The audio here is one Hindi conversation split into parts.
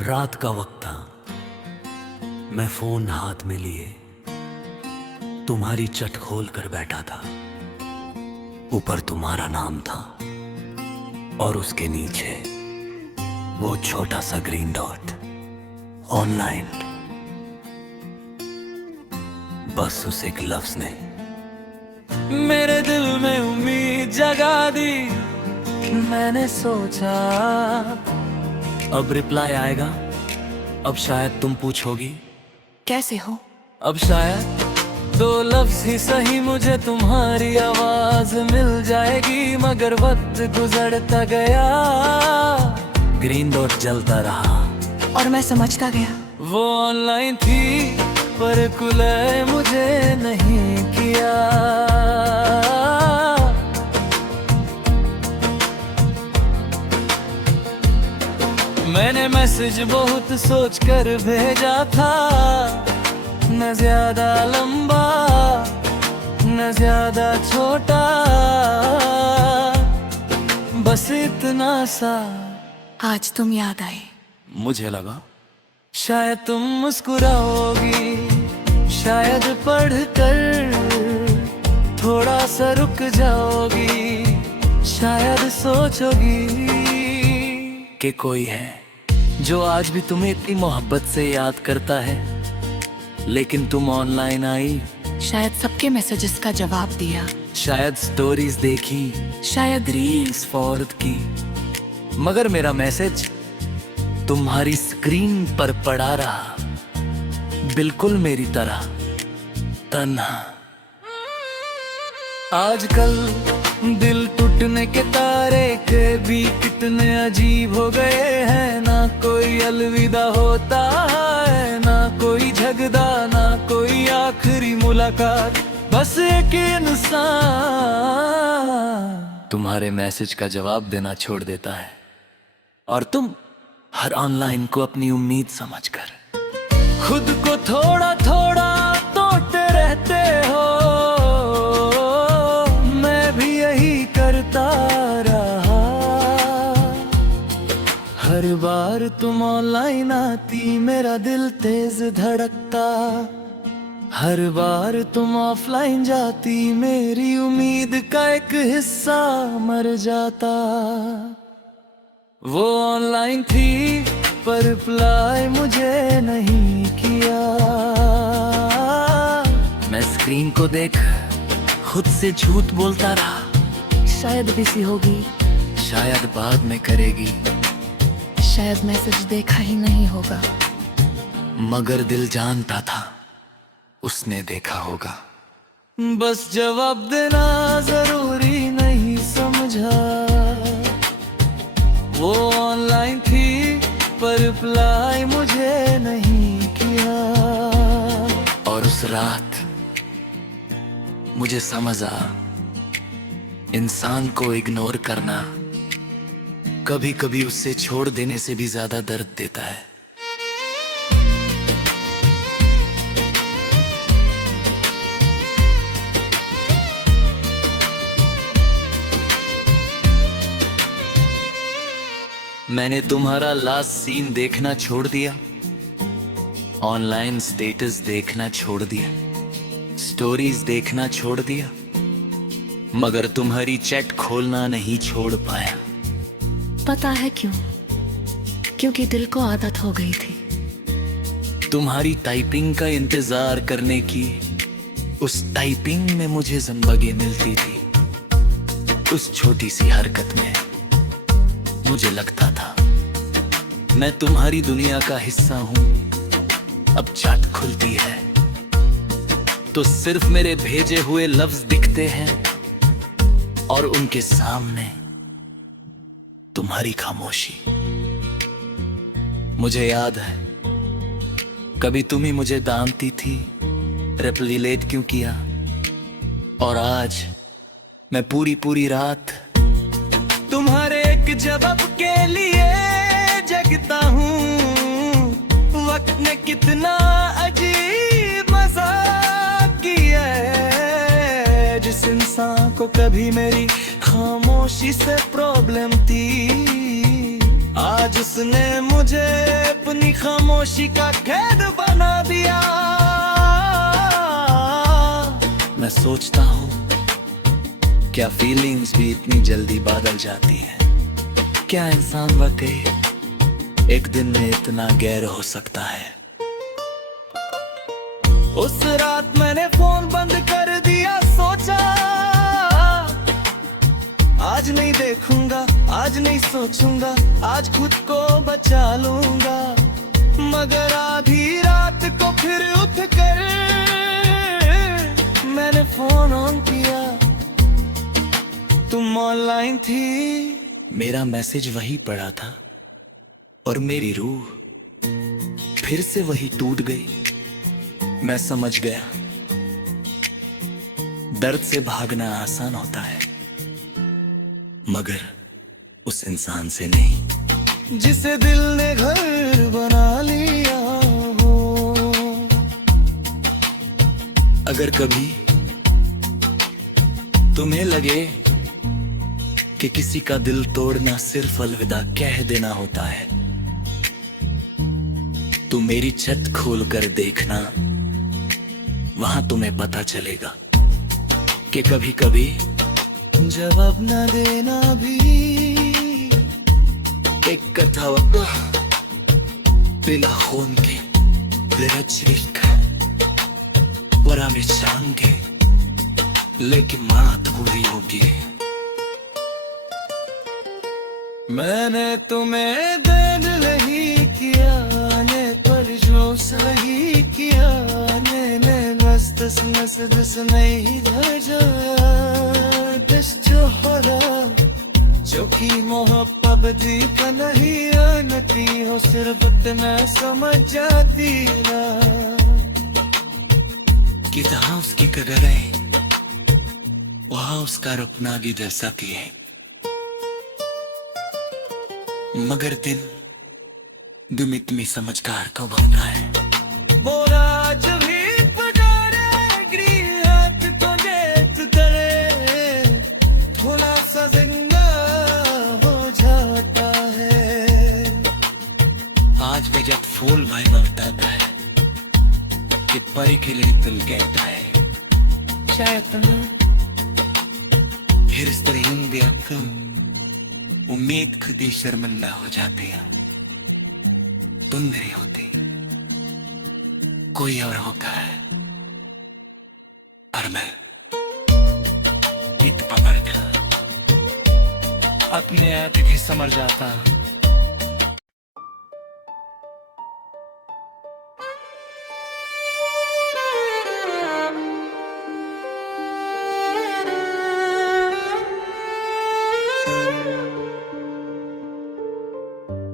रात का वक्त था, मैं फोन हाथ में लिए तुम्हारी चट खोल कर बैठा था। ऊपर तुम्हारा नाम था और उसके नीचे वो छोटा सा ग्रीन डॉट, ऑनलाइन। बस उस एक लफ्ज ने मेरे दिल में उम्मीद जगा दी। मैंने सोचा अब रिप्लाई आएगा, अब शायद तुम पूछोगी कैसे हो। अब शायद दो लफ्ज ही सही मुझे तुम्हारी आवाज मिल जाएगी। मगर वक्त गुजरता गया, ग्रीन डॉट जलता रहा और मैं समझता गया वो ऑनलाइन थी पर कुले मुझे नहीं किया। मैंने मैसेज बहुत सोच कर भेजा था, न ज्यादा लंबा न ज्यादा छोटा, बस इतना सा। आज तुम याद आए। मुझे लगा शायद तुम मुस्कुराओगी, शायद पढ़कर थोड़ा सा रुक जाओगी, शायद सोचोगी कि कोई है जो आज भी तुम्हें इतनी मोहब्बत से याद करता है। लेकिन तुम ऑनलाइन आई, शायद सबके मैसेजेस का जवाब दिया, शायद स्टोरीज देखी, शायद रील्स फॉरवर्ड की, मगर मेरा मैसेज तुम्हारी स्क्रीन पर पड़ा रहा, बिल्कुल मेरी तरह तन्हा। आजकल दिल टूटने के तारे के भी कितने अजीब हो गए हैं। ना कोई अलविदा होता है, ना कोई झगड़ा, ना कोई आखिरी मुलाकात, बस एक इंसान तुम्हारे मैसेज का जवाब देना छोड़ देता है। और तुम हर ऑनलाइन को अपनी उम्मीद समझकर खुद को थोड़ा थोड़ा तोड़ते रहते हो। मैं भी यही करता रहा, हर बार तुम ऑनलाइन आती मेरा दिल तेज धड़कता, हर बार तुम ऑफलाइन जाती मेरी उम्मीद का एक हिस्सा मर जाता। वो ऑनलाइन थी पर रिप्लाई मुझे नहीं किया। मैं स्क्रीन को देख खुद से झूठ बोलता रहा, शायद बिजी होगी, शायद बाद में करेगी, शायद मैसेज देखा ही नहीं होगा। मगर दिल जानता था उसने देखा होगा। बस जवाब देना जरूरी नहीं समझा। वो ऑनलाइन थी पर रिप्लाई मुझे नहीं किया। और उस रात मुझे समझ आ, इंसान को इग्नोर करना कभी कभी उससे छोड़ देने से भी ज्यादा दर्द देता है। मैंने तुम्हारा लास्ट सीन देखना छोड़ दिया, ऑनलाइन स्टेटस देखना छोड़ दिया, स्टोरीज देखना छोड़ दिया, मगर तुम्हारी चैट खोलना नहीं छोड़ पाया। पता है क्यों? क्योंकि दिल को आदत हो गई थी तुम्हारी टाइपिंग का इंतजार करने की। उस टाइपिंग में मुझे ज़िंदगी मिलती थी, उस छोटी सी हरकत में मुझे लगता था मैं तुम्हारी दुनिया का हिस्सा हूं। अब चैट खुलती है तो सिर्फ मेरे भेजे हुए लफ्ज दिखते हैं और उनके सामने तुम्हारी खामोशी। मुझे याद है कभी तुम ही मुझे डांटती थी, रिप्लाई लेट क्यों किया। और आज मैं पूरी पूरी रात तुम्हारे एक जवाब के लिए जगता हूँ। वक्त ने कितना अजीब मजाक किया है, जिस इंसान को कभी मेरी खामोशी से प्रॉब्लम थी आज उसने मुझे अपनी खामोशी का कैद बना दिया। मैं सोचता हूँ क्या फीलिंग्स भी इतनी जल्दी बदल जाती हैं? क्या इंसान वाकई एक दिन में इतना गैर हो सकता है? उस रात मैंने फोन बंद कर दिया, सोचा आज नहीं देखूंगा, आज नहीं सोचूंगा, आज खुद को बचा लूंगा। मगर आधी रात को फिर उठ कर मैंने फोन ऑन किया, तुम ऑनलाइन थी। मेरा मैसेज वही पड़ा था और मेरी रूह फिर से वही टूट गई। मैं समझ गया दर्द से भागना आसान होता है, मगर उस इंसान से नहीं जिसे दिल ने घर बना लिया हो। अगर कभी तुम्हें लगे कि किसी का दिल तोड़ना सिर्फ अलविदा कह देना होता है, तो मेरी छत खोल कर देखना, वहां तुम्हें पता चलेगा कि कभी कभी जवाब न देना भी एक कथा बिला खून के वरा में चांद के, लेकिन मात पूरी होगी। मैंने तुम्हें देन नहीं किया ने पर जो सही किया ने नस नस नहीं जो की मोहब्बत दी का नहीं नती हो, सिर्फ इतना समझ जाती ना कि जहां उसकी कदर है वहां उसका रुकना भी जैसा की है। मगर दिन इतनी समझदार कब होता है? बोला जब भी पधारे हाथ तो देत करे, थोड़ा सा जिंदा हो जाता है। आज भी जब फूल भाई बनता है कि परी के लिए दिल कहता है, शायद फिर इस तरह भी उम्मीद खुद ही शर्मिंदा हो जाती है। तुम मेरी होती कोई और होता है, और मैं इत पकड़ कर अपने आप ही समझ जाता।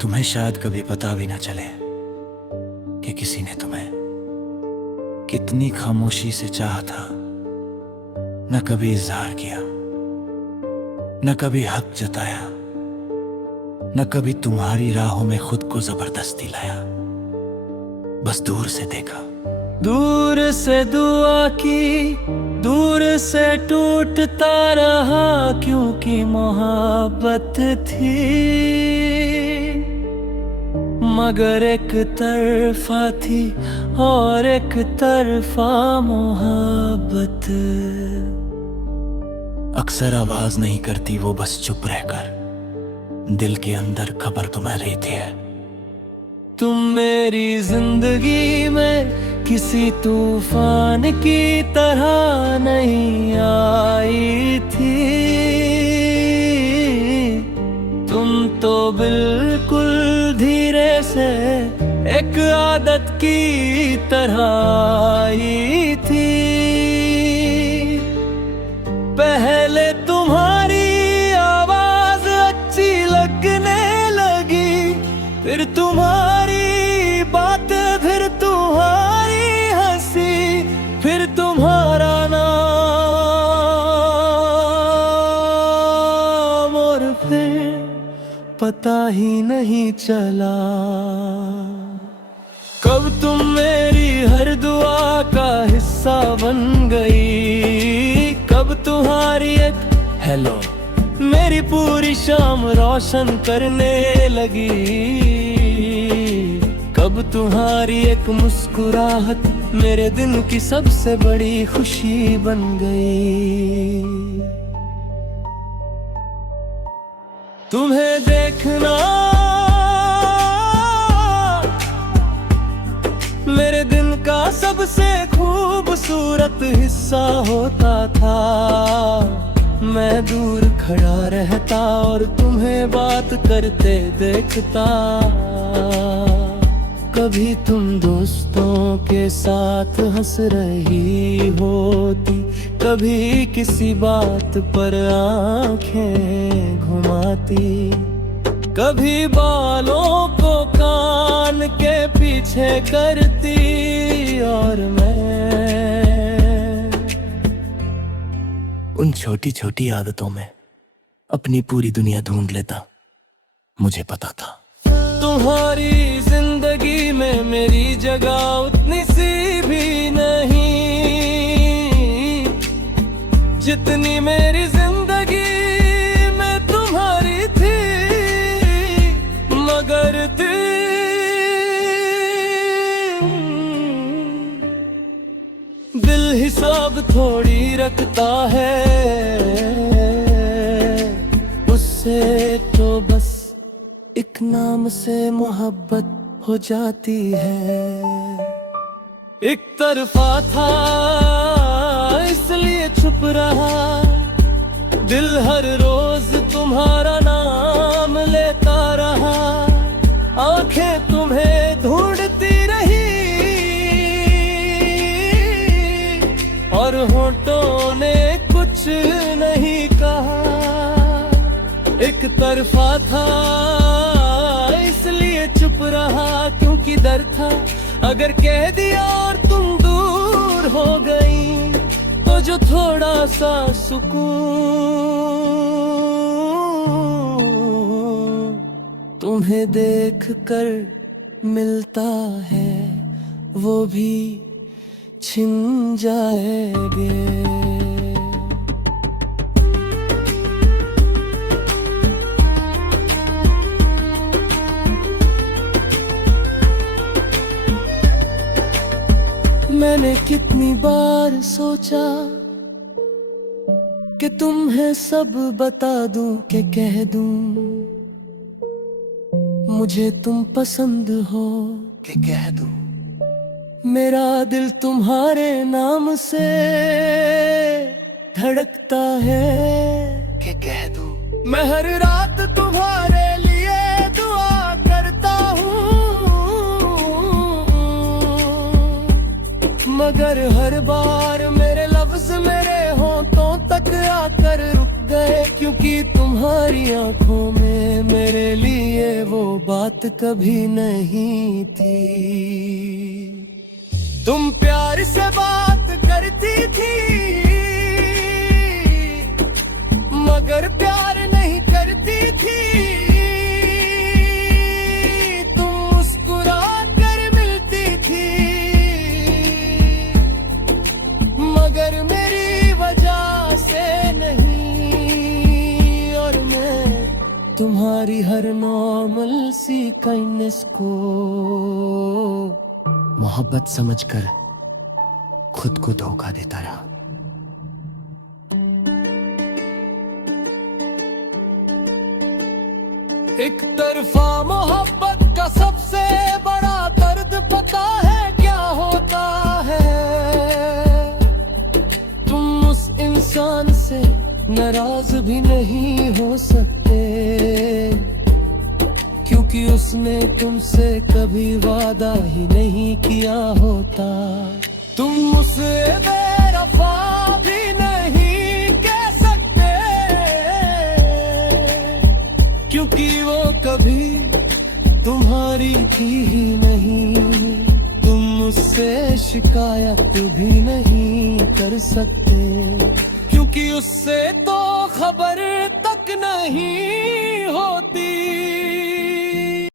तुम्हें शायद कभी पता भी ना चले कि किसी ने तुम्हें कितनी खामोशी से चाहा था। न कभी इजहार किया, न कभी हक जताया, न कभी तुम्हारी राहों में खुद को जबरदस्ती लाया। बस दूर से देखा, दूर से दुआ की, दूर से टूटता रहा, क्योंकि मोहब्बत थी मगर एक तरफा थी और एक तरफा मोहब्बत। अक्सर आवाज नहीं करती वो, बस चुप रहकर दिल के अंदर खबर तुम्हें रहती है। तुम मेरी जिंदगी में किसी तूफान की तरह नहीं आई थी, तुम तो बिल्कुल धीरे से एक आदत की तरह आई थी। पहले तुम्हारी आवाज अच्छी लगने लगी, फिर तुम्हारी बात, फिर तुम्हारी हंसी, फिर तुम्हारा नाम, और फिर पता ही नहीं चला कब तुम मेरी हर दुआ का हिस्सा बन गई। कब तुम्हारी एक हेलो मेरी पूरी शाम रोशन करने लगी। कब तुम्हारी एक मुस्कुराहट मेरे दिन की सबसे बड़ी खुशी बन गई। तुम्हें देखना मेरे दिन का सबसे खूबसूरत हिस्सा होता था। मैं दूर खड़ा रहता और तुम्हें बात करते देखता। कभी तुम दोस्तों के साथ हंस रही होती, कभी किसी बात पर आंखें घुमाती, कभी बालों को कान के पीछे करती। और मैं उन छोटी छोटी आदतों में अपनी पूरी दुनिया ढूंढ लेता। मुझे पता था तुम्हारी जिंदगी में मेरी जगह उतनी सी भी नहीं, जितनी मेरी जिंदगी में तुम्हारी थी। मगर दिल हिसाब थोड़ी रखता है, उससे तो बस एक नाम से मोहब्बत हो जाती है। एक तरफा था इसलिए छुप रहा, दिल हर रोज तुम्हारा नाम लेता रहा। आंखें तुम्हें ढूंढती रही और होठों ने कुछ नहीं कहा। एक तरफा था इसलिए चुप रहा, क्योंकि डर था अगर कह दिया और तुम दूर हो गई तो जो थोड़ा सा सुकून तुम्हें देख कर मिलता है वो भी छिन जाएंगे। मैंने कितनी बार सोचा कि तुम्हें सब बता दूं कि कह दूं, मुझे तुम पसंद हो कि कह दूं। मेरा दिल तुम्हारे नाम से धड़कता है कि कह दूं। मैं हर रात तुम्हारे लिए दुआ करता हूँ, मगर हर बार मेरे लफ्ज मेरे होठों तक आकर रुक गए, क्योंकि तुम्हारी आंखों में मेरे लिए वो बात कभी नहीं थी। तुम प्यार से बात करती थी मगर प्यार नहीं करती थी। तुम मुस्कुरा कर मिलती थी मगर मेरी वजह से नहीं। और मैं तुम्हारी हर नॉर्मल सी काइंडनेस को मोहब्बत समझकर खुद को धोखा देता रहा। एक तरफा मोहब्बत का सबसे बड़ा दर्द पता है क्या होता है? तुम उस इंसान से नाराज भी नहीं हो सकते, क्योंकि उसने तुमसे कभी वादा ही नहीं किया होता। तुम उसे बेवफा भी नहीं कह सकते, क्योंकि वो कभी तुम्हारी थी ही नहीं। तुम उससे शिकायत भी नहीं कर सकते, क्योंकि उससे तो खबर तक नहीं होती।